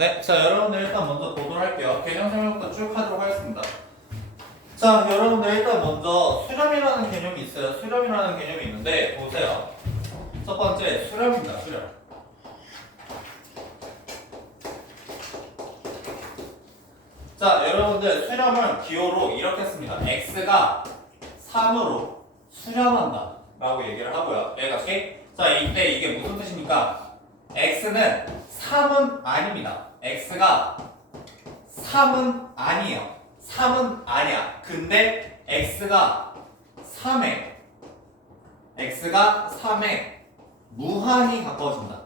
네, 자 여러분들 일단 먼저 보도록 할게요. 개념 설명부터 쭉 하도록 하겠습니다. 자 여러분들 일단 먼저 수렴이라는 개념이 있어요. 수렴이라는 개념이 있는데 보세요. 첫 번째 수렴입니다. 수렴. 자 여러분들 수렴을 기호로 이렇게 씁니다. x가 3으로 수렴한다 라고 얘기를 하고요. 여기까지. 자 이때 이게 무슨 뜻입니까? x는 3은 아닙니다. x가 3은 아니에요. 3은 아니야. 근데 x가 3에 무한히 가까워진다.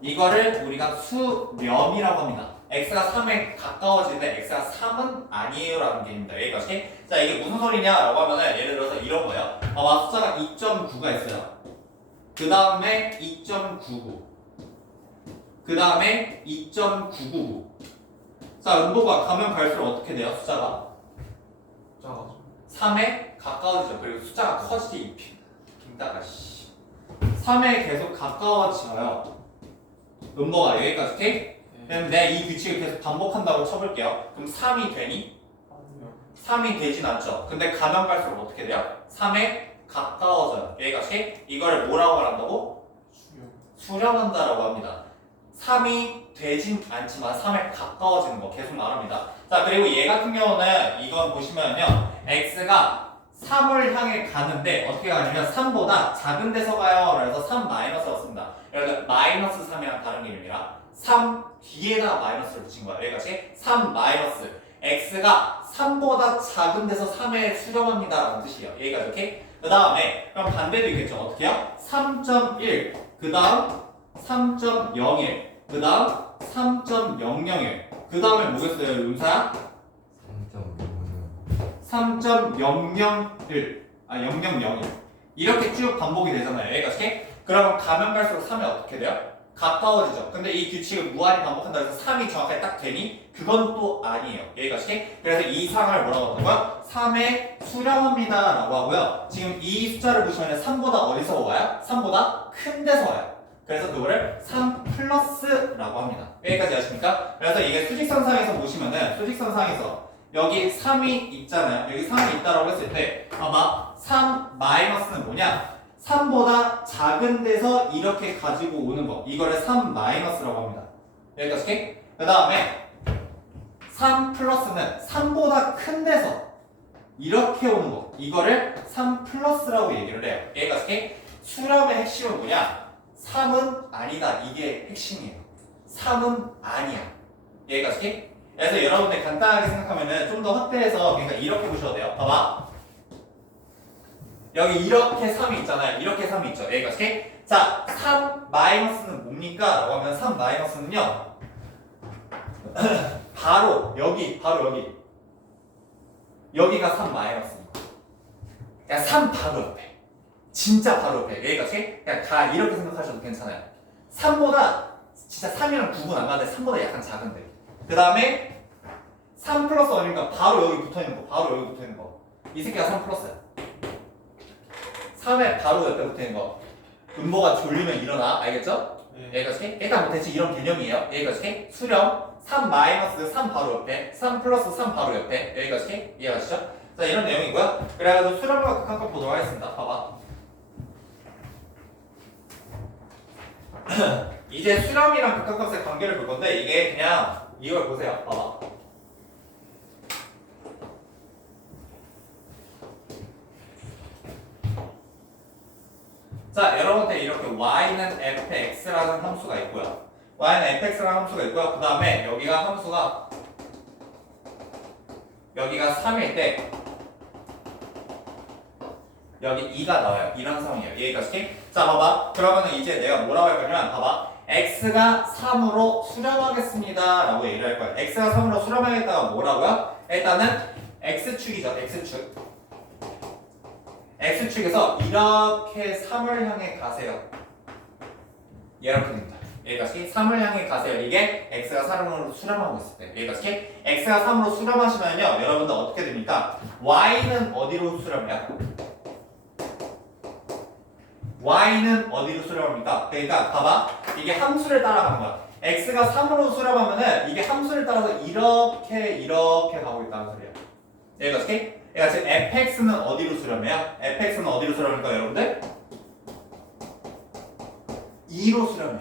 이거를 우리가 수렴이라고 합니다. x가 3에 가까워질 때 x가 3은 아니에요 라는 개념입니다. 여기까지. 자 이게 무슨 소리냐 라고 하면은 예를 들어서 이런 거예요. 봐봐 숫자가 2.9가 있어요. 그 다음에 2.99 그 다음에 2.999 자 음보가 가면 갈수록 어떻게 돼요? 숫자가 작아져. 3에 가까워지죠. 그리고 숫자가 커지지 빙다가 3에 계속 가까워져요. 음보가 여기까지 오케이? 그럼 내가 이 규칙을 계속 반복한다고 쳐볼게요. 그럼 3이 되니? 3이 되진 않죠. 근데 가면 갈수록 어떻게 돼요? 3에 가까워져요. 여기까지. 이걸 뭐라고 말한다고? 수렴한다라고 합니다. 3이 되진 않지만 3에 가까워지는 거 계속 말합니다. 자 그리고 얘 같은 경우는 이건 보시면요. x가 3을 향해 가는데 어떻게 가냐면 3보다 작은 데서 가요. 그래서 3 마이너스를 씁니다. 여러분 마이너스 3이랑 다른 개념이라 3 뒤에다 마이너스를 붙인 거야. 여기까지 3 마이너스 x가 3보다 작은 데서 3에 수렴합니다 라는 뜻이에요. 여기까지 오케이? 그 다음에 그럼 반대도 있겠죠. 어떻게 해요? 3.1 그 다음 3.01 그 다음 3.001 그 다음에 뭐겠어요 윤사야? 3.001 0.01 이렇게 쭉 반복이 되잖아요. 여기까지. 그러면 가면 갈수록 3이 어떻게 돼요? 가까워지죠. 근데 이 규칙을 무한히 반복한다 해서 3이 정확하게 딱 되니? 그건 또 아니에요. 여기까지. 그래서 이 상을 뭐라고 하는 3에 수렴합니다 라고 하고요. 지금 이 숫자를 보시면 3보다 어디서 와요? 3보다 큰 데서 와요. 그래서 그거를 3 플러스라고 합니다. 여기까지 아십니까? 그래서 이게 수직선상에서 보시면은 수직선상에서 여기 3이 있잖아요. 여기 3이 있다라고 했을 때 아마 3 마이너스는 뭐냐? 3보다 작은 데서 이렇게 가지고 오는 거. 이거를 3 마이너스라고 합니다. 여기까지. 그 다음에 3 플러스는 3보다 큰 데서 이렇게 오는 거. 이거를 3 플러스라고 얘기를 해요. 여기까지. 수렴의 핵심은 뭐냐? 3은 아니다. 이게 핵심이에요. 3은 아니야. 여기까지. 그래서 여러분들 간단하게 생각하면은 좀 더 확대해서 그러니까 이렇게 보셔도 돼요. 봐봐. 여기 이렇게 3이 있잖아요. 이렇게 3이 있죠. 여기까지. 자, 3 마이너스는 뭡니까? 라고 하면 3 마이너스는요. 바로 여기. 여기가 3 마이너스입니다. 그냥 3 바로 옆에. 진짜 바로 옆에. 여기까지. 그냥 다 이렇게 생각하셔도 괜찮아요. 3보다 진짜 3이랑 구분 안 가는데 3보다 약간 작은데. 그 다음에 3 플러스 1이니까 바로 여기 붙어있는 거. 바로 여기 붙어있는 거. 이 새끼가 3 플러스야. 3에 바로 옆에 붙어있는 거. 음보가 졸리면 일어나. 알겠죠? 네. 여기까지. 일단 뭐 대체 이런 개념이에요. 여기까지. 수렴 3 마이너스 3 바로 옆에 3 플러스 3 바로 옆에 여기까지. 이해가시죠? 자 이런 내용이고요. 그래가지고 수렴과 극한값 보도록 하겠습니다. 봐봐. 이제 수렴이랑 극한값의 관계를 볼 건데 이게 그냥 이걸 보세요. 봐봐. 자, 여러분들 이렇게 y는 fx라는 함수가 있고요. y는 fx라는 함수가 있고요. 그 다음에 여기가 3일 때 여기 2가 나와요. 이런 상황이에요. 여기까지. 자, 봐봐. 그러면은 이제 내가 뭐라고 할 거냐면 봐봐. x가 3으로 수렴하겠습니다 라고 얘기를 할 거예요. x가 3으로 수렴하겠다가 뭐라고요? 일단은 x축이죠. x축에서 이렇게 3을 향해 가세요. 이렇게 됩니다. 여기까지 3을 향해 가세요. 이게 x가 3으로 수렴하고 있을 때 여기까지. x가 3으로 수렴하시면요 여러분들 어떻게 됩니까? y는 어디로 수렴해요? y는 어디로 수렴합니까? 그러니까 봐봐. 이게 함수를 따라가는 거야. x가 3으로 수렴하면은 이게 함수를 따라서 이렇게 가고 있다는 소리야. 여기가 어떻게? 얘가 지금 fx는 어디로 수렴해요? fx는 어디로 수렴할까요, 여러분들? 2로 수렴해.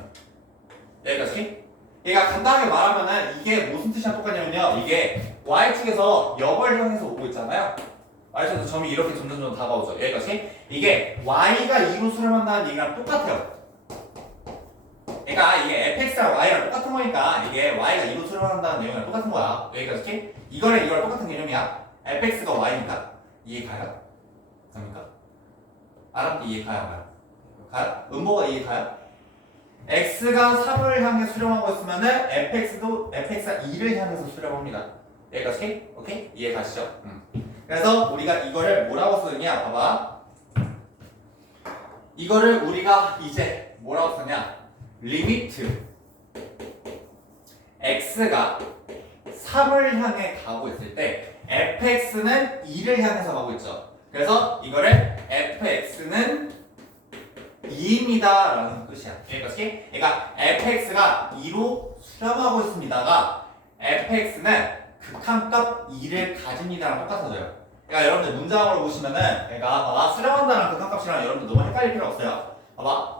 여기가 어떻게? 얘가 간단하게 말하면은 이게 무슨 뜻이랑 똑같냐면요. 이게 y축에서 역을 향해서 오고 있잖아요. y축에서 점이 이렇게 점점 다가오죠. 여기가 어떻게? 이게 y가 2로 수렴한다는 얘기랑 똑같아요. 그러니까 이게 fx랑 y랑 똑같은 거니까 이게 y가 2로 수렴한다는 내용이랑 똑같은 거야. 여기가 어떻게? 이거랑 이거랑 똑같은 개념이야. fx가 y니까 이해 가요? 됩니까? 아람도 이해 가요? 안 가요? 가요? 음보가 이해 가요? x가 3을 향해 수렴하고 있으면은 fx가 2를 향해서 수렴합니다. 여기가 오케이? 오케이? 이해 가시죠? 그래서 우리가 이거를 뭐라고 쓰느냐? 봐봐. 이거를 우리가 이제 뭐라고 쓰냐? 리미트 x가 3을 향해 가고 있을 때 fx는 2를 향해서 가고 있죠. 그래서 이거를 fx는 2입니다 라는 뜻이야. 그러니까 fx가 2로 수렴하고 있습니다가 fx는 극한값 2를 가집니다랑 똑같아져요. 그러니까 여러분들 문장으로 보시면은 봐봐. 수렴한다는 극한값이랑 여러분들 너무 헷갈릴 필요 없어요. 봐봐.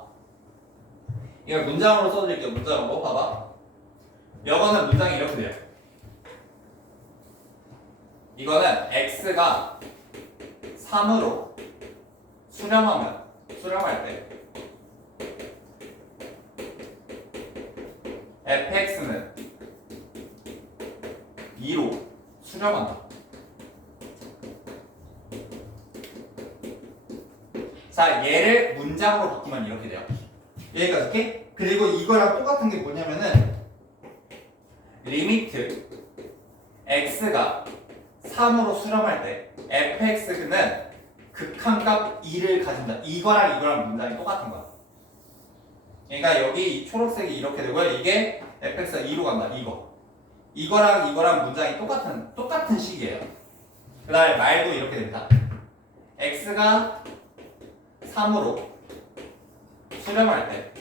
이걸 문장으로 써드릴게요. 문장으로 봐봐. 이거는 문장이 이렇게 돼요. 이거는 x가 3으로 수렴할 때 fx는 2로 수렴한다. 자, 얘를 문장으로 바꾸면 이렇게 돼요. 여기까지 이렇게? 그리고 이거랑 똑같은 게 뭐냐면은 리미트 x가 3으로 수렴할 때 fx는 극한값 2를 가진다. 이거랑 문장이 똑같은 거야. 그러니까 여기 이 초록색이 이렇게 되고요. 이게 fx가 2로 간다. 이거랑 문장이 똑같은 식이에요. 그 다음에 말도 이렇게 됩니다. x가 3으로 수렴할 때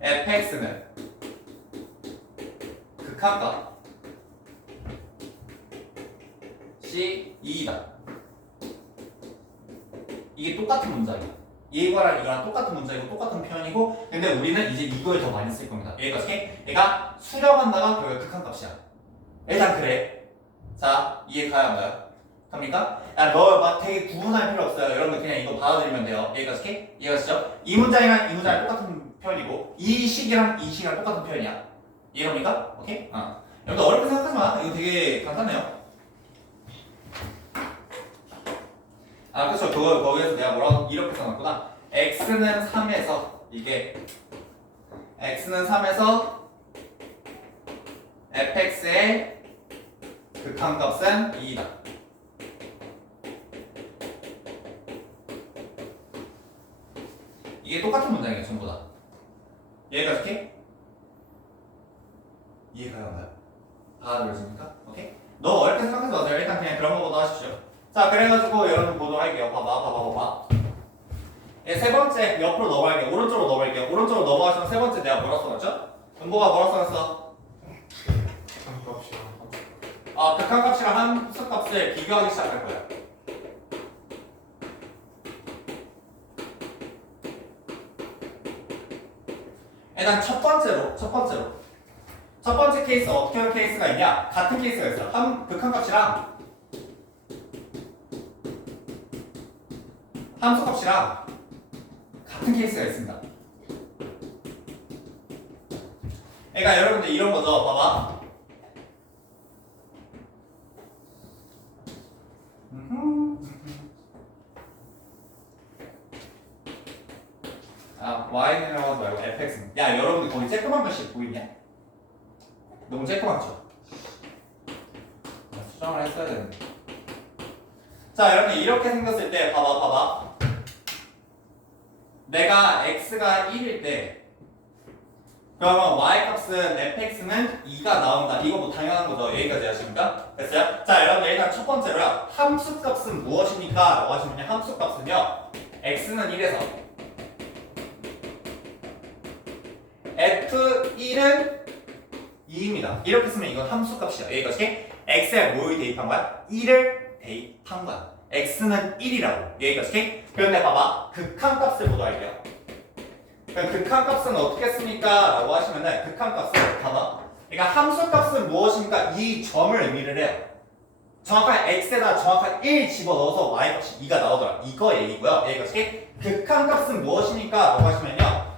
fx는 극한값 C2이다. 이게 똑같은 문장이야. 이거랑 똑같은 문장이고 똑같은 표현이고, 근데 우리는 이제 이걸 더 많이 쓸 겁니다. 얘가 수렴한다가 결국 극한값이야. 일단 그래. 자, 이해 가요 안 가요? 갑니까? 야, 너 막 되게 구분할 필요 없어요. 여러분들 그냥 이거 받아들이면 돼요. 이해가시죠? 이 문장이랑 이 문장이 똑같은 표현이고, 이 식이랑 이 식이랑 똑같은 표현이야. 이해갑니까? 오케이? 여러분들 어렵게 생각하지 마. 이거 되게 간단해요. 그렇죠. 거기에서 내가 뭐라고 이렇게 써놨구나. x는 3에서 fx의 극한값은 2이다. 이게 똑같은 문장이에요, 전부 다. 이해가 이렇게? 이해가 안 가요? 받아들여집니까? 오케이? 너무 어렵게 생각하지 마세요. 일단 그냥 그런 거보다 하십시오. 자, 그래가지고 여러분 보도록 할게요. 봐봐. 예, 세 번째 옆으로 넘어갈게요. 오른쪽으로 넘어갈게요. 오른쪽으로 넘어가시면 세 번째 내가 뭐라고 써놨죠? 은보가 뭐라고 써놨어? 극한값이랑 함수값을 비교하기 시작할 거야. 일단 첫 번째 케이스 어떻게 하는 케이스가 있냐? 같은 케이스가 있어요. 극한값이랑 함수값이랑 같은 케이스가 있습니다. 그러니까 여러분들 이런 거죠. 봐봐. y는 하지 말고 fx는. 야, 여러분들 거기 쬐끄만 글씨 보이냐? 너무 쬐끄맣죠? 수정을 했어야 되는데. 자, 여러분 이렇게 생겼을 때 봐봐. 내가 x가 1일 때 그러면 y-값은 fx는 2가 나온다. 이거 뭐 당연한 거죠. 여기까지 하십니까? 됐어요? 자, 여러분들 일단 첫 번째로요. 함수값은 무엇입니까? 라고 하시면요. 함수값은요. x는 1에서 f1은 2입니다. 이렇게 쓰면 이건 함수값이죠. 여기까지 x에 뭘 대입한 거야? 1을 대입한 거야. x는 1이라고. 여기까지. 그런데 봐봐. 극한값을 보도록 할게요. 그럼 극한값은 어떻게 씁니까? 라고 하시면은 극한값은 봐봐. 그러니까 함수값은 무엇입니까? 이 점을 의미를 해요. 정확한 x에다 정확한 1 집어넣어서 y값이 2가 나오더라. 이거 얘기고요. 여기까지. 극한값은 무엇입니까? 라고 하시면요.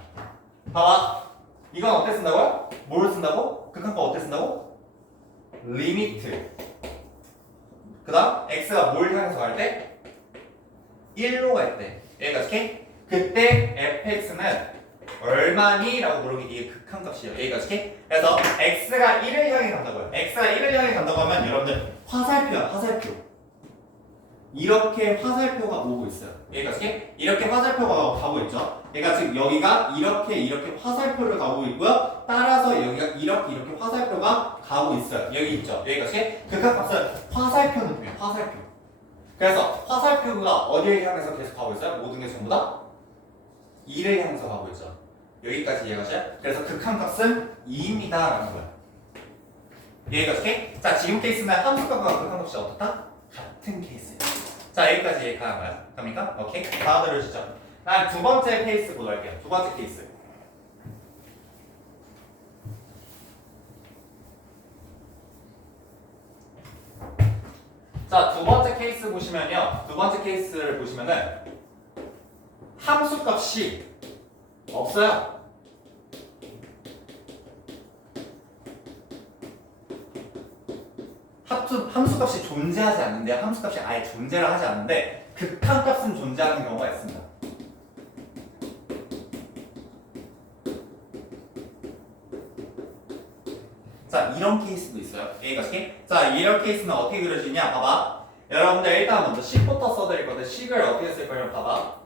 봐봐. 이건 어떻게 쓴다고요? 뭘 쓴다고? 극한값 어떻게 쓴다고? 리미트. 그 다음 x가 뭘 향해서 갈 때? 1로 갈 때. 여기까지. 그때 fx는 얼마니? 라고 물어보기 이게 극한값이에요. 여기까지. 그래서 x가 1을 향해 간다고요. x가 1을 향해 간다고 하면 여러분들 화살표야. 화살표. 이렇게 화살표가 오고 있어요. 여기까지. 이렇게 화살표가 가고 있죠. 그러니까 지금 여기가 이렇게 화살표를 가고 있고요. 따라서 여기가 이렇게 화살표가 가고 있어요. 여기 있죠. 여기까지. 극한값은 화살표 느낌이에요. 화살표. 그래서 화살표가 어디를 향해서 계속 가고 있어요? 모든 게 전부 다 2를 향해서 가고 있죠. 여기까지 이해가시죠? 그래서 극한값은 2입니다 라는 거예요. 여기까지. 자, 지금 케이스는 함수값과 극한값이 어떻다? 같은 케이스예요. 자, 여기까지 이해가는 거야. 갑니까? 오케이. 다음 들어주죠. 다음 두 번째 케이스 보도록 할게요. 두 번째 케이스. 자, 두 번째 케이스 보시면요. 두 번째 케이스를 보시면은 함수값이 없어요. 함수값이 존재하지 않는데 함수값이 아예 존재를 하지 않는데 극한값은 존재하는 경우가 있습니다. 자, 이런 케이스도 있어요. 여기까지. 자, 이런 케이스는 어떻게 그려지냐? 봐봐. 여러분들 일단 먼저 식부터 써드릴 건데 식을 어떻게 쓸 거냐면 봐봐.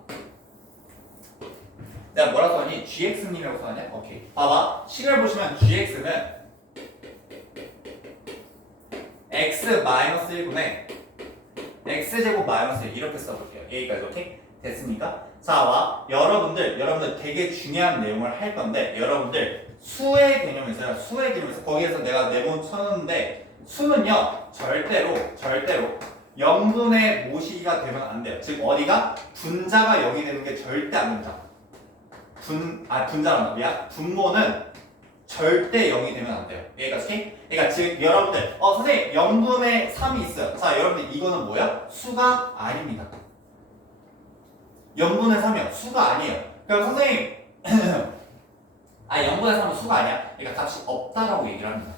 내가 뭐라 써니? gx님이라고 써냐? 오케이. 봐봐. 식을 보시면 gx는 x-1분의 x제곱 마이너스 1 이렇게 써볼게요. 여기까지 오케이? 됐습니까? 자, 와. 여러분들 되게 중요한 내용을 할 건데 여러분들 수의 개념이 있어요. 수의 개념에서 거기에서 내가 네모 쳐놓는데 수는요 절대로 0분의 모시기가 되면 안 돼요. 즉 어디가 분자가 0이 되는 게 절대 안 됩니다. 분자란 말이야. 분모는 절대 0이 되면 안 돼요. 여기까지. 그러니까 즉 여러분들 선생님 0분의 3이 있어요. 자, 여러분들 이거는 뭐야? 수가 아닙니다. 0분의 3이요. 수가 아니에요. 그럼 선생님 0분의 3은 수가 아니야. 그러니까 값이 없다라고 얘기를 합니다.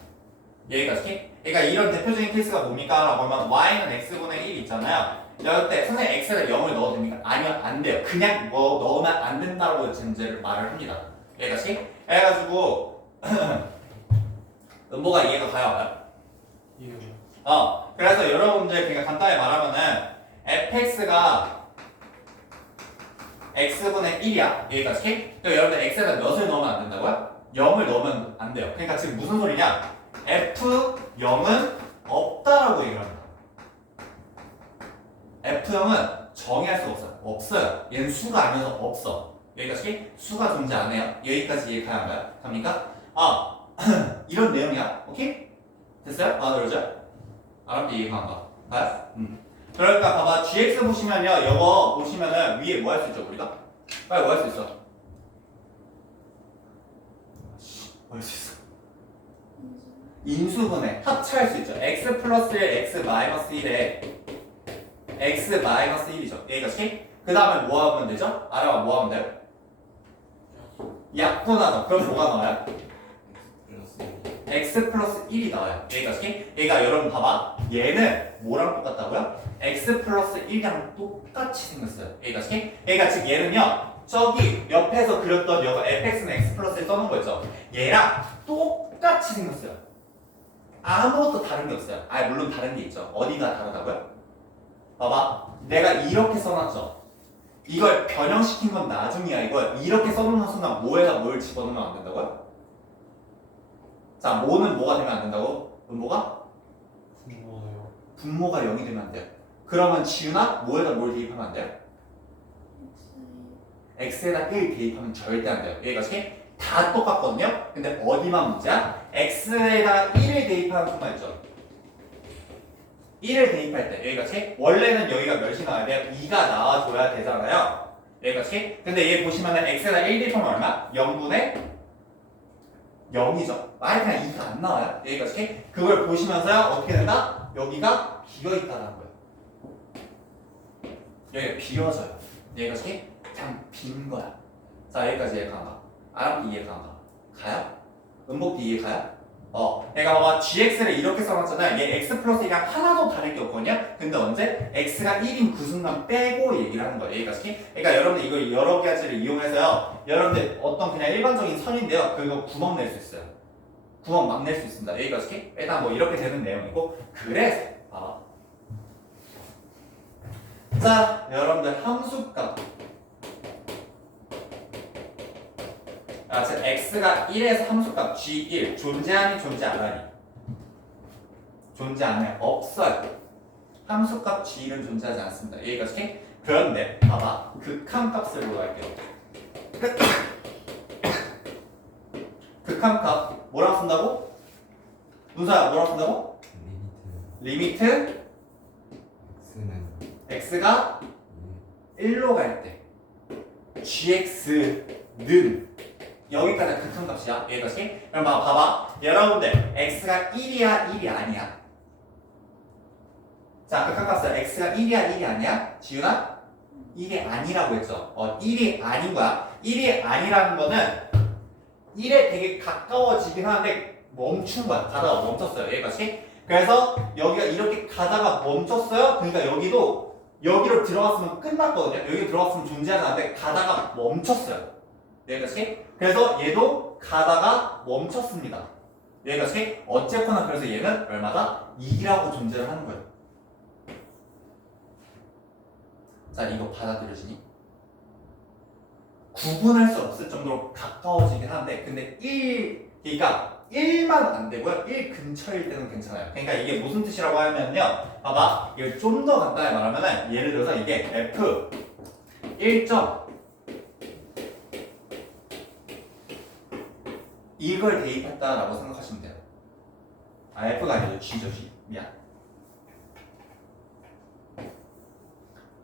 여기까지. 그러니까 이런 대표적인 케이스가 뭡니까? 라고 하면 y는 x분의 1 있잖아요. 이럴 때 선생님 x에다 0을 넣어도 됩니까? 아니면 안 돼요. 그냥 뭐 넣으면 안 된다고 전제를 말을 합니다. 여기까지. 해가지고 음보가 이해가 가요? 이해요. 그래서 여러분들 그러니까 간단히 말하면은 fx가 x분의 1이야. 여기까지. 그러니까 여러분들 x에다 몇을 넣으면 안 된다고요? 0을 넣으면 안 돼요. 그러니까 지금 무슨 소리냐? f0은 없다라고 얘기를 합니다. f0은 정의할 수 없어요. 없어요. 얘는 수가 아니어서 없어. 여기까지 수가 존재 안 해요. 여기까지 이해가 한가요? 갑니까? 이런 내용이야. 오케이? 됐어요? 그러죠? 알았지? 이해가 안 가. 가요? 그러니까 봐봐. gx 보시면요. 이거 보시면은 위에 뭐 할 수 있죠? 우리가? 빨리 뭐 할 수 있어? 뭐 할 수 있어? 인수분해 합차할 수 있죠. x 플러스 1, x 마이너스 1에 x 마이너스 1이죠. 여기까지. 그 다음에 뭐 하면 되죠? 알아봐. 뭐 하면 돼요? 약분하다. 그럼 뭐가 나와요? x 플러스 1이 나와요. 여기까지. 그러니까 여러분 봐봐. 얘는 뭐랑 똑같다고요? x 플러스 1이랑 똑같이 생겼어요. 여기까지. 그러니까 즉 얘는요. 저기 옆에서 그렸던 여기 fx는 x 플러스 1 써놓은 거 있죠? 얘랑 똑같이 생겼어요. 아무것도 다른 게 없어요. 물론 다른 게 있죠. 어디가 다르다고요? 봐봐. 내가 이렇게 써놨죠. 이걸 변형시킨 건 나중이야. 이걸 이렇게 써놓는 순간 뭐에다 뭘 집어넣으면 안 된다고요? 자, 모는 뭐가 되면 안 된다고? 분모가? 분모요. 분모가 0이 되면 안 돼요. 그러면 지훈아, 뭐에다 뭘 대입하면 안 돼요? x에다 1 대입하면 절대 안 돼요. 여기가 어떻게? 다 똑같거든요? 근데 어디만 문제야? x에다 1을 대입하는 순간 있죠. 1을 대입할 때 여기가 어떻게? 원래는 여기가 몇이 나와야 돼요? 2가 나와줘야 되잖아요. 여기가 어떻게? 근데 얘 보시면은 x에다 1 대입하면 얼마? 0분의 0이죠. 아예 그냥 2가 안 나와요. 여기가 어떻게? 그걸 보시면서요 어떻게 된다? 여기가 비어있다는 거예요. 여기가 비어져요. 여기가 어떻게? 그냥 빈 거야. 자, 여기까지 이해가 안 가. 아람도 이해가 안 가. 가요? 음복도 이해가요? 그러니까 봐봐. gx를 이렇게 써놨잖아요. 얘 x 플러스 1이랑 하나도 다를 게 없거든요. 근데 언제? x가 1인 그 순간 빼고 얘기를 하는 거예요. 여기가 어떻게? 그러니까 여러분들 이거 여러 가지를 이용해서요. 여러분들 어떤 그냥 일반적인 선인데요. 그거 구멍 낼 수 있어요. 구멍 막 낼 수 있습니다. 여기가 어떻게? 일단 뭐 이렇게 되는 내용이고 그래서 봐봐. 자, 여러분들 함수값. 즉 x가 1에서 함수값 g1 존재하니 존재 안 하니? 존재 안 해요. 없어요. 함수값 g1은 존재하지 않습니다. 여기가 어떻게? 그런데 봐봐. 극한값을 보러 갈게요. 극한값 뭐라고 쓴다고? 문서야 뭐라고 쓴다고? 리미트 x가 1로 갈 때 gx는 여기까지 극한값이야. 여기가 어떻게? 그럼 봐봐. 여러분들 x가 1이야 1이 아니야? 자, 극한값은 x가 1이야 1이 아니야? 지훈아? 1이 아니라고 했죠. 1이 아닌 거야. 1이 아니라는 거는 1에 되게 가까워지긴 하는데 멈춘 거야. 가다가 멈췄어요. 여기가 어떻게? 그래서 여기가 이렇게 가다가 멈췄어요. 그러니까 여기로 들어갔으면 끝났거든요. 여기 들어갔으면 존재하지 않는데 가다가 멈췄어요. 여기가 어떻게? 그래서 얘도 가다가 멈췄습니다. 여기가 어떻게? 어쨌거나 그래서 얘는 얼마다? 2라고 존재를 하는 거예요. 자, 이거 받아들여지니? 구분할 수 없을 정도로 가까워지긴 한데 근데 그러니까 1만 안 되고요. 1 근처일 때는 괜찮아요. 그러니까 이게 무슨 뜻이라고 하면요. 봐봐. 이걸 좀 더 간단히 말하면은 예를 들어서 이게 f 1점 이걸 대입했다라고 생각하시면 돼요. f가 아니죠. g죠. g. 미안.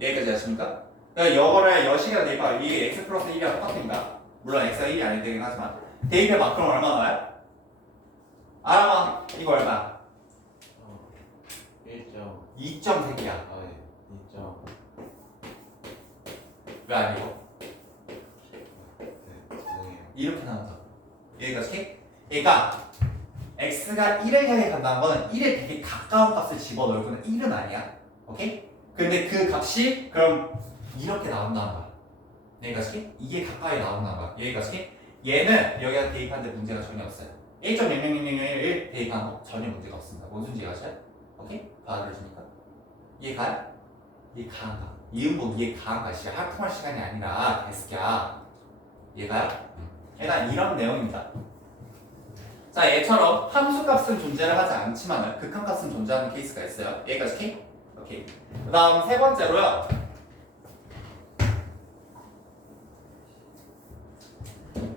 여기까지 하십니까? 그러니까 이거를 여식에다 대입하면 이게 x 플러스 1이랑 똑같습니다. 물론 x가 1이 아닐 때긴 하지만 대입해봐. 그럼 얼마 나와요? 아람아 이거 얼마? 1점 2.3이야. 아, 네. 2점 왜 아니고? 네, 죄송해요. 이렇게 나온다. 여기가 어떻게? 그러니까 x가 1을 향해 간다는 거는 1에 되게 가까운 값을 집어넣을 거는 1은 아니야. 오케이? 근데 그 값이 그럼 이렇게 나온다는 거야. 여기가 어떻게? 이게 가까이 나온다는 거야. 여기가 어떻게? 얘는 여기가 대입하는데 문제가 전혀 없어요. 1.000001 대입하는 거 전혀 문제가 없습니다. 뭔 소리인지 아시죠? 오케이? 받아들여지니까 이해가요? 이해가한가? 이음복 이해가한가? 시간 학통할 시간이 아니라 데스크야. 이해가요? 일단 이런 내용입니다. 자, 얘처럼 함수값은 존재를 하지 않지만 극한값은 존재하는 케이스가 있어요. 여기까지 오케이? 오케이. 그 다음 세 번째로요.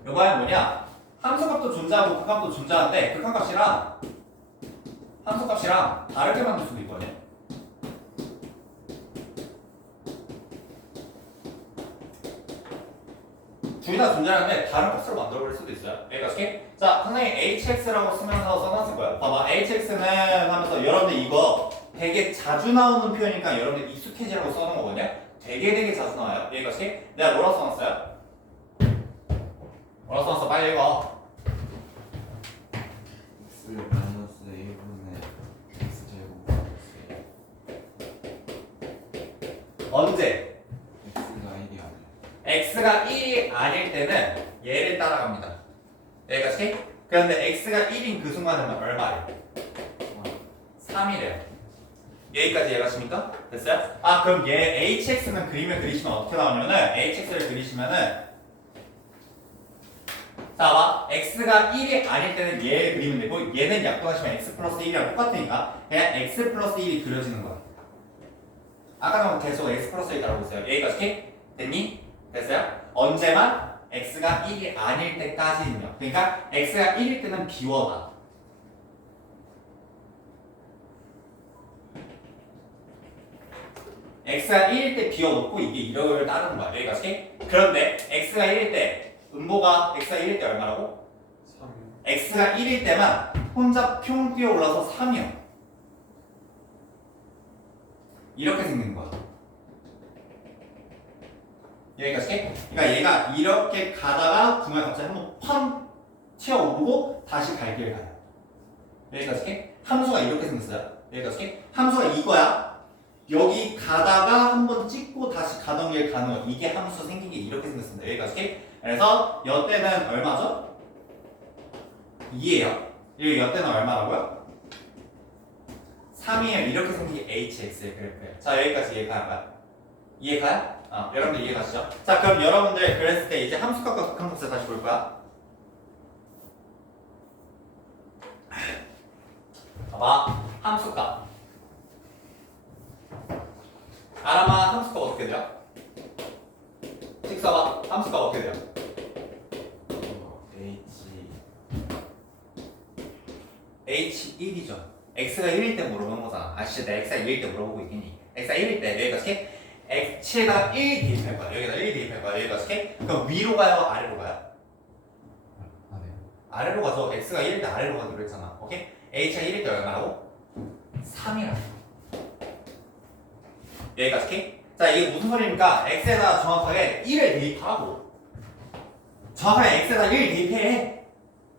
이거는 뭐냐? 함수값도 존재하고 극한값도 존재하는데 극한값이랑 함수값이랑 다르게 만들 수도 있거든요. 둘 다 존재하는데 다른 값으로 만들어버릴 수도 있어요. 여기가 어떻게? 자, 선생님 hx라고 쓰면서 써놨을 거예요. 봐봐, hx는 하면서 여러분들 이거 되게 자주 나오는 표현이니까 여러분들 익숙해지라고 써놓은 거거든요. 되게 자주 나와요. 여기가 어떻게? 내가 뭐라고 써놨어요? 뭐라고 써놨어? 빨리 읽어. x 마이너스 1분의 x제곱 마이너스 언제? x가 1이 아니에요. x가 1이 아닐 때는 얘를 따라갑니다. 여기가 어떻게? 그런데 x가 1인 그 순간은 얼마예요? 3이래요. 여기까지 이해가십니까? 됐어요? 아, 그럼 얘 hx는 그림을 그리시면 어떻게 나오냐면은 hx를 그리시면은 자, 봐봐. x가 1이 아닐 때는 얘 그리면 되고 얘는 약분하시면 x 플러스 1이랑 똑같으니까 그냥 x 플러스 1이 그려지는 거야. 아까는 계속 x 플러스 1 따라오고 있어요. 여기가 어떻게? 됐니? 됐어요? 언제만? x가 1이 아닐 때까지는요. 그러니까 x가 1일 때는 비워놔. x가 1일 때 비워놓고 이게 이걸 따르는 거야. 여기가 어떻게? 그런데 x가 1일 때 음보가 x가 1일 때 얼마라고? 3. x가 1일 때만 혼자 평 뛰어 올라서 3이야. 이렇게 생긴 거야. 여기가 어떻게? 그러니까 얘가 이렇게 가다가 중간에 갑자기 한번 팡 튀어오르고 다시 갈 길 가요. 여기가 어떻게? 함수가 이렇게 생겼어요. 여기가 어떻게? 함수가 이거야. 여기 가다가 한번 찍고 다시 가던 길 가는 거. 이게 함수 생긴 게 이렇게 생겼습니다. 여기가 어떻게? 그래서 여때는 얼마죠? 2예요. 여기 여때는 얼마라고요? 3이에요. 이렇게 생긴 게 hx의 그래프예요. 자, 여기까지 이해가요? 이해가요? 여러분들 이해가시죠? 자, 그럼 여러분들 그랬을 때 이제 함수값과 극한값을 다시 볼 거야. 봐봐, 함수값. 아라마 함수값 어떻게 돼요? 씩 써봐. 함수값 어떻게 돼요? h1이죠. x가 1일 때 물어보는 거잖아. 아, 진짜 내가 x가 1일 때 물어보고 있겠니? x가 1일 때 여기가 어떻게? x에다 1 대입할 거야. 여기다 1 대입할 거야. 여기가 어떻게? 그럼 위로 가요? 아래로 가요? 아래로 가죠. x가 1일 때 아래로 가기로 했잖아. 오케이? h가 1일 때 얼마라고? 3이라고. 여기가 어떻게? 자, 이게 무슨 소리입니까? x에다 정확하게 1을 대입하고 정확하게 x에다 1 대입해.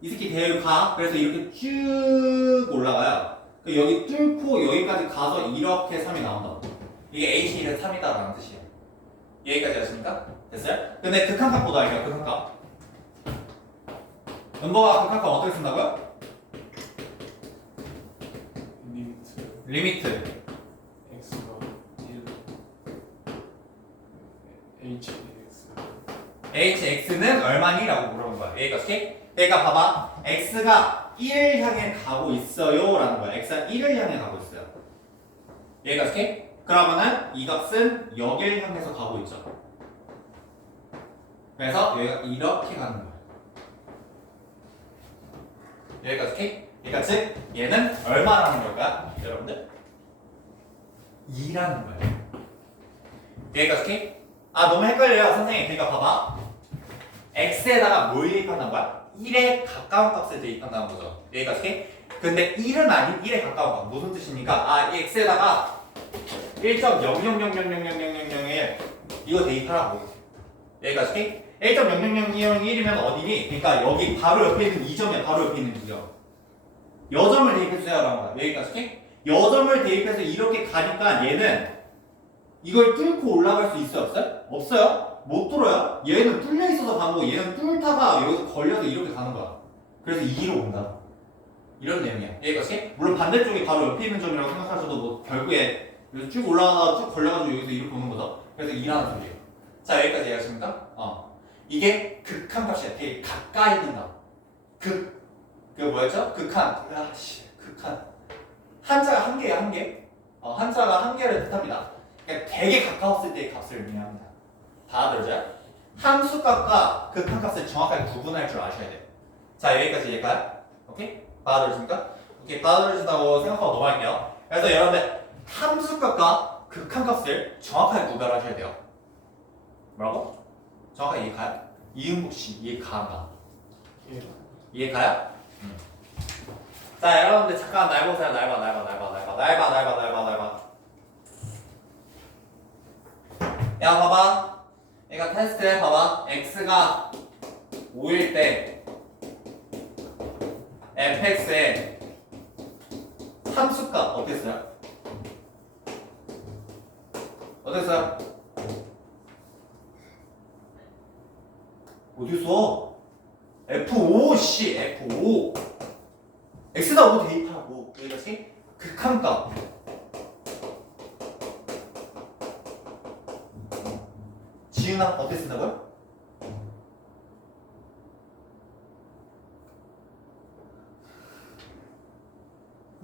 이 새끼 대입 가. 그래서 이렇게 쭉 올라가요. 여기 뚫고 여기까지 가서 이렇게 3이 나온다. 이게 h1은 3이다라는 뜻이에요. 여기까지 아십니까? 됐어요? 근데 극한값 보다 알게요. 극한값. 넘버가 극한값 어떻게 쓴다고요? 리미트 x가 1 hx는 얼마니? 라고 물어본 거야. 여기가 어떻게? 그러니까 봐봐. x가 1을 향해 가고 있어요 라는 거야. x가 1을 향해 가고 있어요. 여기가 어떻게? 그러면은 이 값은 여기를 향해서 가고 있죠. 그래서 여기가 이렇게 가는 거야. 여기가 어떻게? 그러니까 즉 얘는 얼마라는 걸까? 여러분들? 2라는 거예요. 여기가 어떻게? 너무 헷갈려요 선생님. 그러니까 봐봐. x에다가 뭘 대입한다는 거야? 1에 가까운 값을 대입한다는 거죠. 여기가 어떻게? 근데 1은 아닌 1에 가까운 값. 무슨 뜻입니까? 이 x에다가 1.000000001 이거 대입하라고. 여기가 어떻게? 1.00001이면 어디니? 그러니까 여기 바로 옆에 있는 2점이야. 바로 옆에 있는 2점. 여점을 대입해주세요 라는 거야. 여기가 어떻게? 여점을 대입해서 이렇게 가니까 얘는 이걸 뚫고 올라갈 수 있어요? 없어요? 없어요? 못 뚫어요? 얘는 뚫려 있어서 가는 거고 얘는 뚫다가 여기서 걸려서 이렇게 가는 거야. 그래서 2로 온다. 이런 내용이야. 여기가 어떻게? 물론 반대쪽이 바로 옆에 있는 점이라고 생각하셔도 뭐 결국에 여기서 쭉 올라가다가 쭉 걸려가지고 여기서 이렇게 오는 거죠. 그래서 2라는 소리예요. 자, 여기까지 이해하십니까? 이게 극한값이야. 되게 가까이 있는 값. 그 뭐였죠? 극한. 극한. 한자가 한 개야, 한 개. 한자가 한 개를 뜻합니다. 그러니까 되게 가까웠을 때의 값을 의미합니다. 다 들어져요? 함수값과 극한값을 정확하게 구분할 줄 아셔야 돼요. 자, 여기까지 이해가요? 오케이? 받아들여집니까? 오케이, 받아들여진다고 생각하고 넘어갈게요. 그래서 여러분들 함수값과 극한값을 정확하게 구별하셔야 돼요. 뭐라고? 정확하게 이해가요? 이응복씨 이해가나? 이해가요? 자, 여러분들 잠깐 날 보세요. 날 봐. 야, 봐봐. 얘가 테스트 봐봐. x가 5일 때 fx의 함수값 어땠어요? 어땠어요? 어딨어? F5 씨 F5 x에다 5 대입하라고. 이것이 극한값. 지은아 어떻게 쓴다고요?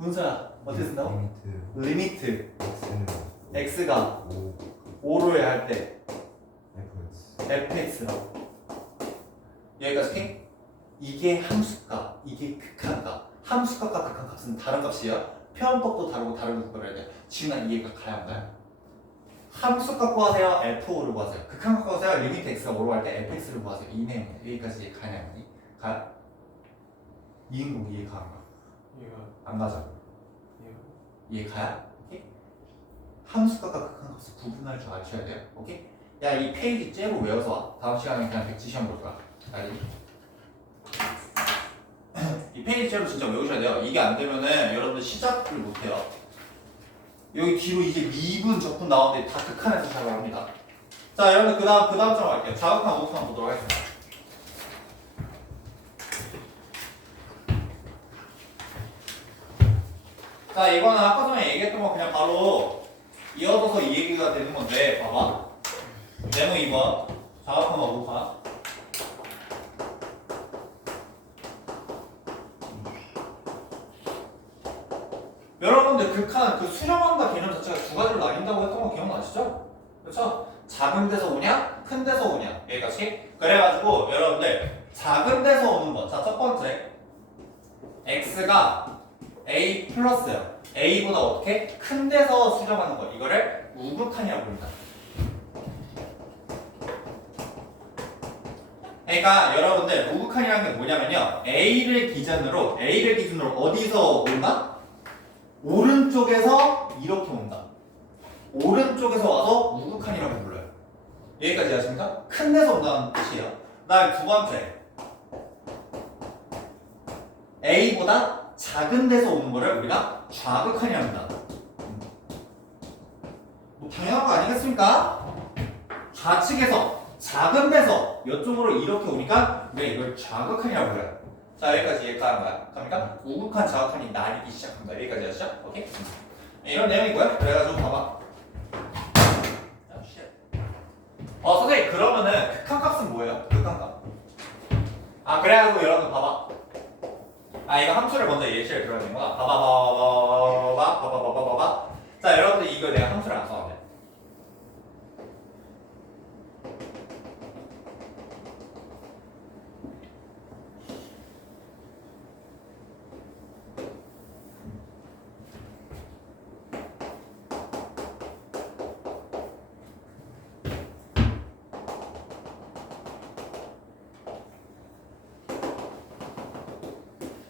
문서야 어떻게 쓴다고? 리미트 X는 x가 5 5를 할 때 FX fx라고. 여기까지 오케이? 이게 함수값, 이게 극한값. 함수값과 극한값은 다른 값이야. 표현법도 다르고 다른 거 그래야 돼. 지금 난 이해가 가야 안 가요? 함수값 구하세요. f5를 구하세요. 극한값 구하세요. 리미트 x가 5로 할 때 fx를 구하세요. 이 내용이에요. 여기까지 이해 가냐 안 가니? 가요? 이응복 이해 가안 가? 이거 안 가죠? 이거 이해 가요? 오케이? 함수값과 극한값을 구분할 줄 아셔야 돼요. 오케이? 야, 이 페이지 째로 외워서 와. 다음 시간에 그냥 백지 시험 볼 거야. 알지? 이 페이지 째로 진짜 외우셔야 돼요. 이게 안 되면은 여러분들 시작을 못 해요. 여기 뒤로 이제 미분, 적분 나오는데 다 극한에서 시작을 합니다. 자, 여러분들 그 다음 점 갈게요. 자극한, 우극한 보도록 하겠습니다. 자, 이거는 아까 전에 얘기했던 거 그냥 바로 이어져서 이 얘기가 되는 건데, 봐봐. 네모 2번, 자극한, 우극한. 여러분들 극한 그 수렴한다 개념 자체가 두 가지로 나뉜다고 했던 거 기억나시죠? 그렇죠? 작은 데서 오냐, 큰 데서 오냐, 여기까지. 그래가지고 여러분들 작은 데서 오는 거, 자 첫 번째 x가 a 플러스요. a보다 어떻게 큰 데서 수렴하는 거, 이거를 우극한이라고 부른다. 그러니까 여러분들 우극한이라는 게 뭐냐면요, a를 기준으로 어디서 온다? 오른쪽에서 이렇게 온다. 오른쪽에서 와서 우극한이라고 불러요. 여기까지 아십니까? 큰 데서 온다는 뜻이에요. 그다음에 두 번째, A보다 작은 데서 오는 거를 우리가 좌극한이라고 한다. 뭐 당연한 거 아니겠습니까? 좌측에서 작은 데서 이쪽으로 이렇게 오니까 우리가 이걸 좌극한이라고 불러요. 자, 여기까지 이해가는 거야. 그러니까 우극한, 좌극한이 나뉘기 시작합니다. 여기까지 하시죠? 오케이? 이런 내용이고요. 그래가지고 봐봐. 선생님, 그러면은 극한값은 뭐예요? 극한값. 그래가지고 여러분 봐봐. 이거 함수를 먼저 예시를 들어야 되는 거야. 봐봐. 자, 여러분들 이거 내가 함수를 안 써도 돼.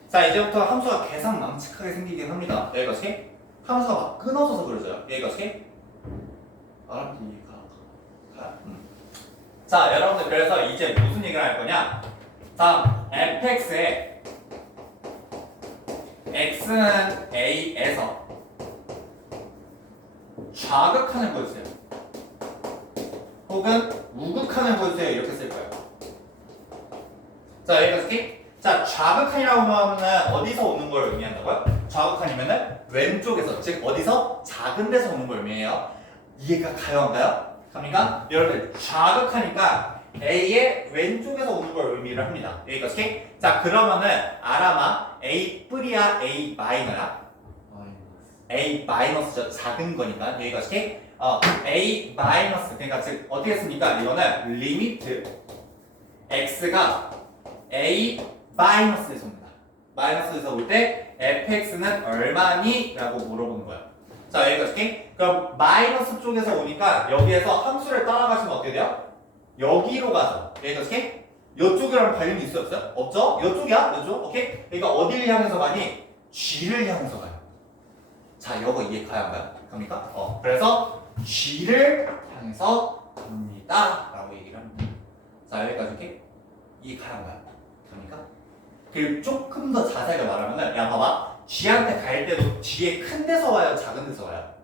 자, 이제부터 함수가 계산 망측하게 생기긴 합니다. 여기가 어떻게? 함수가 막 끊어져서 그러죠. 여기가 어떻게? 자, 여러분들 그래서 이제 무슨 얘기를 할 거냐? 자, fx에 x는 a에서 좌극한을 보여주세요. 혹은 우극한을 보여주세요. 이렇게 쓸 거예요. 자, 여기가 어떻게? 자, 좌극한이라고 하면은 어디서 오는 걸 의미한다고요? 좌극한이면은 왼쪽에서, 즉 어디서? 작은 데서 오는 걸 의미해요. 이해가 가요, 안 가요? 갑니까? 여러분들 좌극하니까 A의 왼쪽에서 오는 걸 의미를 합니다. 여기가 어떻게? 자, 그러면은 아라마 A 뿌리야, A 마이너야? A 마이너스죠. 작은 거니까. 여기가 어떻게? A 마이너스. 그러니까 즉 어떻게 씁니까? 이거는 리미트 x가 A 마이너스에서 옵니다. 마이너스에서 올 때 fx는 얼마니? 라고 물어보는 거야. 자, 여기가 어떻게? 그럼 마이너스 쪽에서 오니까 여기에서 함수를 따라가시면 어떻게 돼요? 여기로 가죠. 여기가 어떻게? 이쪽이랑 관련이 있어요? 없어요? 없죠? 이쪽이야? 이쪽? 오케이? 그러니까 어디를 향해서 가니? G를 향해서 가요. 자, 이거 이해 가야 안 가요? 갑니까? 그래서 G를 향해서 갑니다. 라고 얘기를 합니다. 자, 여기까지 이렇게 이해 가야 안 가요? 갑니까? 그리고 조금 더 자세하게 말하면은, 야, 봐봐. G한테 갈 때도 G에 큰 데서 와요? 작은 데서 와요?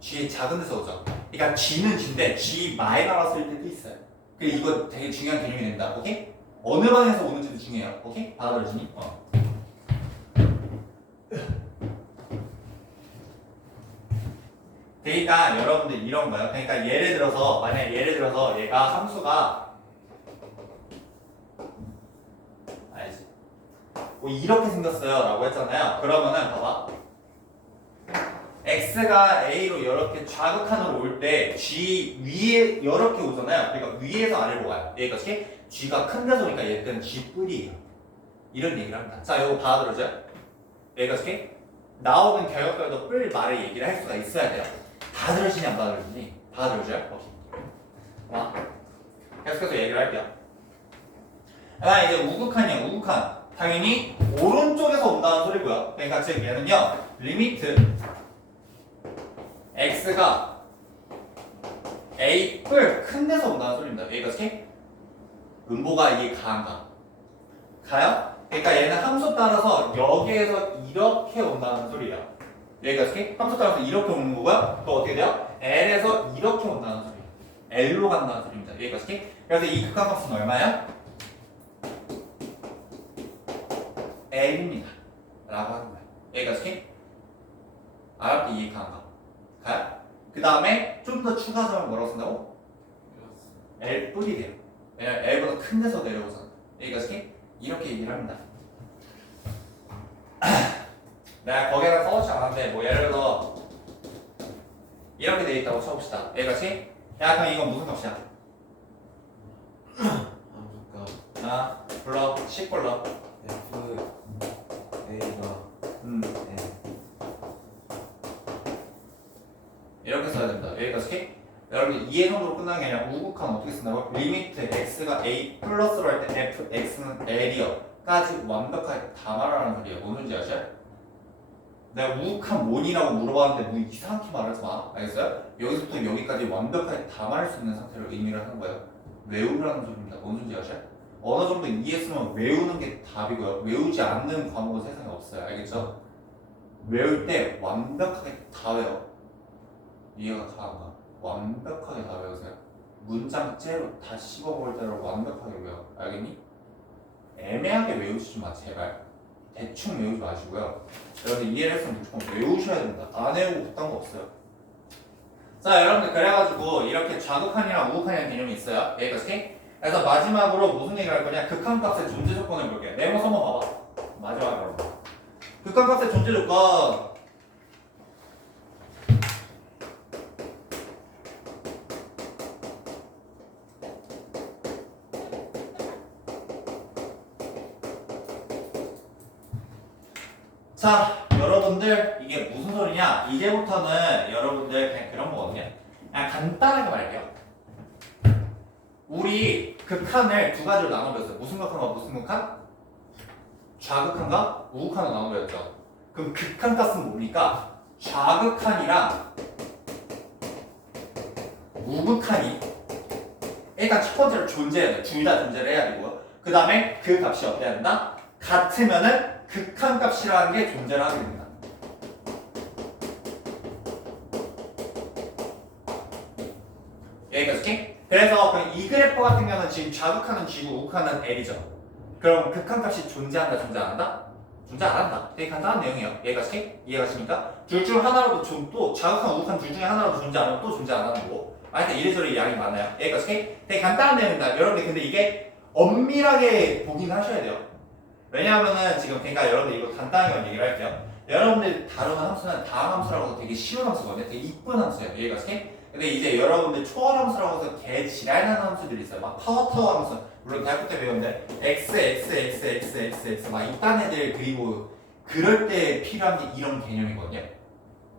G에 작은 데서 오죠. 그러니까 G는 G인데 G 마이너스 쓸 때도 있어요. 그리고 이거 되게 중요한 개념이 됩니다. 오케이? 어느 방에서 오는지도 중요해요. 오케이? 받아들이니? 그러니까 여러분들 이런 거예요. 그러니까 예를 들어서 얘가 함수가 알지? 뭐 이렇게 생겼어요 라고 했잖아요. 그러면은 봐봐, x가 a로 이렇게 좌극한으로 올 때 g 위에 이렇게 오잖아요. 그러니까 위에서 아래로 와요. 얘가 어떻게? g가 큰 데서 오니까 얘는 g 뿌리예요. 이런 얘기를 합니다. 자, 이거 받아들여져요? 얘가 어떻게? 나오는 결과별도 뿔 말을 얘기를 할 수가 있어야 돼요. 다 들으시니 안 받아들으시니? 받아들여져요? 오케이. 와. 계속해서 얘기를 할게요. 아, 이제 우극한이야, 우극한. 당연히 오른쪽에서 온다는 소리고요. 그러니까 지금 얘는요, 리미트 x가 a 뿔 큰 데서 온다는 소리입니다. 여기가 어떻게? 음보가 이게 가한가? 가요? 그러니까 얘는 함수 따라서 여기에서 이렇게 온다는 소리예요. 여기가 어떻게? 함수 따라서 이렇게 오는 거고요. 또 어떻게 돼요? L에서 이렇게 온다는 소리예요. L로 간다는 소리입니다. 여기가 어떻게? 그래서 이 극한값은 얼마야? L입니다. 라고 하는 거예요. 여기가 어떻게? 알았지? 이 가한가? 가요? 그 다음에 좀 더 추가적으로 뭐라고 쓴다고? L 뿔이 돼요. 왜냐면 L보다 큰 데서 내려오잖아. 여기가 어떻게? 이렇게 얘기를 합니다. 내가 거기에다 써놓지 않았는데 뭐 예를 들어 이렇게 돼 있다고 쳐봅시다. 얘같이 야 그럼 이건 무슨 값이야? 함수값 아 불러 10 불러. f a가 n 이렇게 써야 된다. 여기까지 여러분 이해 정도로 끝나는 게 아니라 우극한 어떻게 쓴다고? 리미트 x가 a 플러스로 할 때 f x는 l이요까지 완벽하게 다 말하라는 소리예요. 뭔 소리인지 아셔? 내가 우극한 뭔이라고 물어봤는데 뭐 이상하게 말하지 마. 알겠어요? 여기서부터 여기까지 완벽하게 다 말할 수 있는 상태를 의미를 하는 거예요. 외우라는 소리입니다. 뭔 소리인지 아셔? 어느 정도 이해했으면 외우는 게 답이고요. 외우지 않는 과목은 세상에 없어요. 알겠죠? 외울 때 완벽하게 다 외워. 이해가 가는가? 완벽하게 다 외우세요. 문장째로 다 씹어볼 대로 완벽하게 외워. 알겠니? 애매하게 외우지 마 제발. 대충 외우지 마시고요. 여러분들 이해를 했으면 무조건 외우셔야 된다. 안 외우고 그딴 거 없어요. 자 여러분들 그래가지고 이렇게 좌극한이랑 우극한이라는 개념이 있어요. 여기까지. 그래서 마지막으로 무슨 얘기를 할 거냐? 극한값의 존재 조건을 볼게요. 네모 한번 봐봐. 마지막으로. 극한값의 존재 조건. 자, 여러분들 이게 무슨 소리냐? 이제부터는 여러분들 그냥 그런 거거든요. 그냥 간단하게 말할게요. 우리 극한을 두 가지로 나눠봤어요. 무슨 극한과 무슨 극한? 좌극한과 우극한으로 나눠봤죠. 그럼 극한값은 뭡니까? 좌극한이랑 우극한이 일단 첫 번째로 존재해야 돼요. 둘 다 존재를 해야 되고요. 그 다음에 그 값이 어때야 된다? 같으면은 극한값이라는 게 존재를 하게 됩니다. 여기까지? 그래서 이 그래프 같은 경우는 지금 좌극하는 G고 우극하는 L이죠. 그럼 극한값이 존재한다, 존재 안 한다? 존재 안 한다. 되게 간단한 내용이에요. 여기까지? 이해가십니까? 둘 중 하나라도 또 좌극한 우극한 둘 중에 하나라도 존재 안 하면 또 존재 안 하는 거고. 하여튼 이래저래 양이 많아요. 여기까지? 되게 간단한 내용입니다. 여러분들 근데 이게 엄밀하게 보긴 하셔야 돼요. 왜냐하면은 지금 그러니까 여러분들 이거 간단하게 얘기를 할게요. 여러분들 다루는 함수는 다항 함수라고 해서 되게 쉬운 함수거든요. 되게 이쁜 함수예요. 얘가 스케. 근데 이제 여러분들 초월 함수라고 해서 개 지랄난 함수들이 있어요. 막 파워타워 함수. 물론 대학교 때 배웠는데 x 막 이딴 애들 그리고 그럴 때 필요한 게 이런 개념이거든요.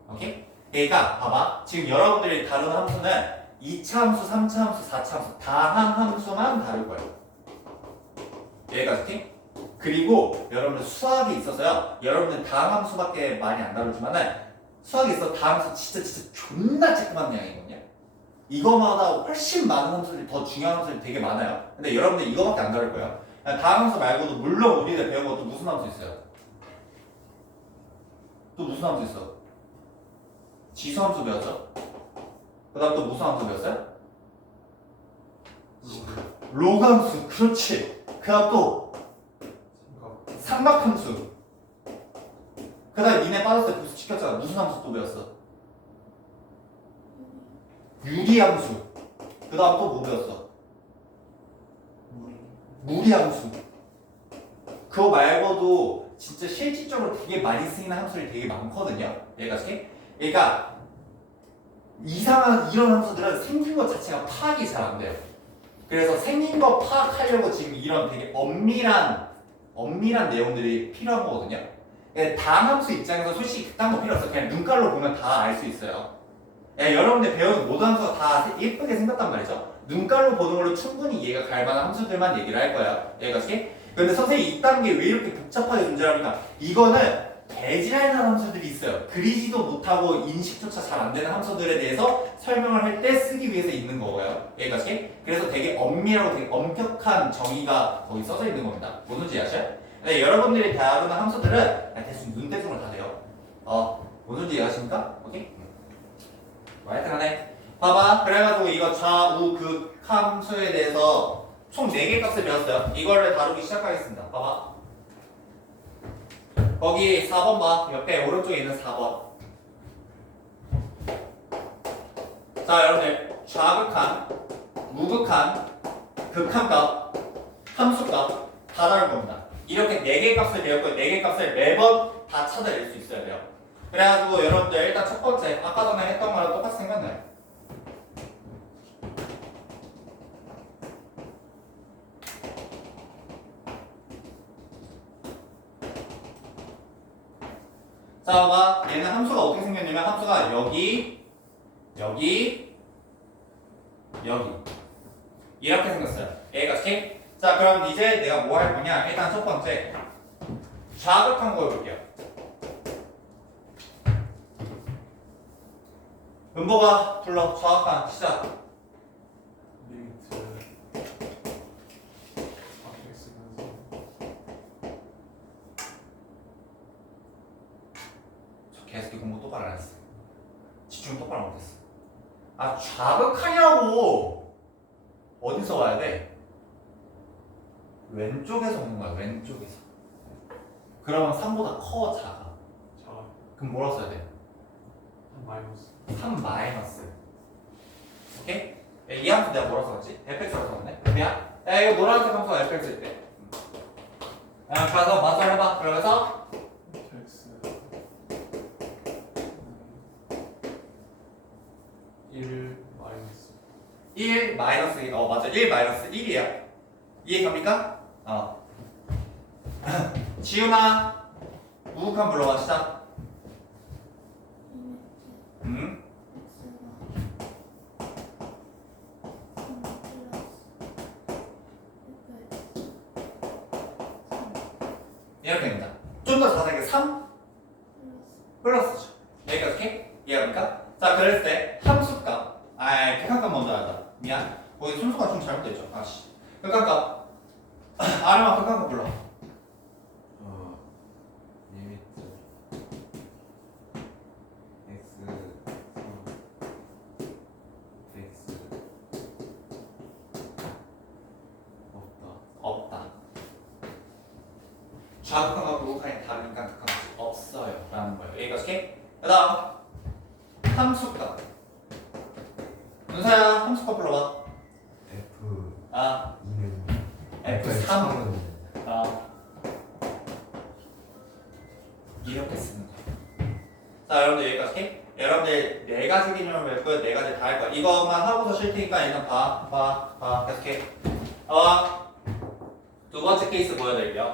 오케이? 그러니까 봐봐. 지금 여러분들이 다루는 함수는 2차 함수, 3차 함수, 4차 함수 다항 함수만 다룰 거예요. 얘가 스케. 그리고 여러분들 수학이 있어서요. 여러분들 다항함수밖에 많이 안 다루지만은 수학이 있어 다항함수 진짜 존나 쬐끄만 내용이거든요. 이거마다 훨씬 많은 함수들이 더 중요한 함수들이 되게 많아요. 근데 여러분들 이거밖에 안 다룰 거예요. 다항함수 말고도 물론 우리가 배운 것도 무슨 함수 있어요? 또 무슨 함수 있어? 지수함수 배웠죠? 그 다음 또 무슨 함수 배웠어요? 로그함수. 그렇지. 그 다음 또 삼각함수. 그 다음에 니네 빠졌을 때 부수 시켰잖아. 무슨 함수 또 배웠어? 유리함수. 그 다음 또 뭐 배웠어? 무리함수. 그거 말고도 진짜 실질적으로 되게 많이 쓰이는 함수들이 되게 많거든요. 얘가 어떻게? 그러니까 이상한 이런 함수들은 생긴 것 자체가 파악이 잘 안 돼요. 그래서 생긴 거 파악하려고 지금 이런 되게 엄밀한 내용들이 필요한 거거든요. 단함수 입장에서 솔직히 그딴 거 필요 없어요. 그냥 눈깔로 보면 다 알 수 있어요. 여러분들 배우는 모든 함수가 다 예쁘게 생겼단 말이죠. 눈깔로 보는 걸로 충분히 이해가 갈 만한 함수들만 얘기를 할 거예요. 얘가 어떻게? 근데 선생님이 이딴 게 왜 이렇게 복잡하게 존재합니까? 이거는 개지랄한 함수들이 있어요. 그리지도 못하고 인식조차 잘 안 되는 함수들에 대해서 설명을 할 때 쓰기 위해서 있는 거고요. 얘가 어떻게? 그래서 되게 엄밀하고 되게 엄격한 정의가 거기 써져 있는 겁니다. 뭔지 아셔요? 네, 여러분들이 다루는 함수들은 대충 눈대중으로 다 돼요. 뭔지 이해하십니까? 오케이? 하여튼간에 봐봐. 그래가지고 이거 좌우 극 함수에 대해서 총 4개 값을 배웠어요. 이거를 다루기 시작하겠습니다. 봐봐. 거기 4번 봐. 옆에 오른쪽에 있는 4번. 자, 여러분들 좌극한, 우극한, 극한값, 함수값 다 다른 겁니다. 이렇게 4개 값을 배웠고 4개 값을 매번 다 찾아낼 수 있어야 돼요. 그래가지고 여러분들 일단 첫 번째 아까 전에 했던 거랑 똑같이 생겼나요? 자, 봐봐. 얘는 함수가 어떻게 생겼냐면 함수가 여기 이렇게 생겼어요. 얘가 어떻게? 자, 그럼 이제 내가 뭐 할 거냐? 일단 첫 번째 좌극한 거 해볼게요. 은보가 불러. 좌극한 시작. 리미트 fx 변수 저 계속 공부 똑바로 안 했어. 집중 똑바로 못했어. 아, 좌극하냐고. 어디서 와야 돼? 왼쪽에서 오는 거야. 왼쪽에서. 그러면 3보다 커, 작아. 자 그럼 뭐라 써야 돼? 마이너스 3 마이너스. 오케이? 이 함수 내가 뭐라 써놨지? fx라고 써놨네? 미안. 야, 이거 노란색 함수가 fx일 때. 가서 맞설 해봐. 그러면서 fx 1 마이너스 1 마이너스 1. 맞아. 1 마이너스 1이야. 이해 갑니까? 지훈아, 우극한 불러봐. 시작. 이렇게 됩니다. 좀 더 자세하게 3 플러스죠. 여기가 어떻게? 이해합니까? 자, 그랬을 때 함수값, 극한값 먼저 알다. 미안. 거기 순서가 좀 잘못됐죠. 아씨. 극한값. 아름아, 극한값 불러. 리미트 x 3 x 없다. 좌극한과 우극한이 다르니까 극한값이 없어요. 라는 거예요. 여기가 어떻게? 그 다음 함수값. 은사야, 함수값 불러봐. f 아, 2는 F3. 이렇게 쓰는 거야. 자, 여러분들 여기까지. 여러분들 4가지 개념을 배웠고요. 4가지 다 할 거야. 이것만 하고서 쉴 테니까 일단 봐. 계속해. 두 번째 케이스 보여드릴게요.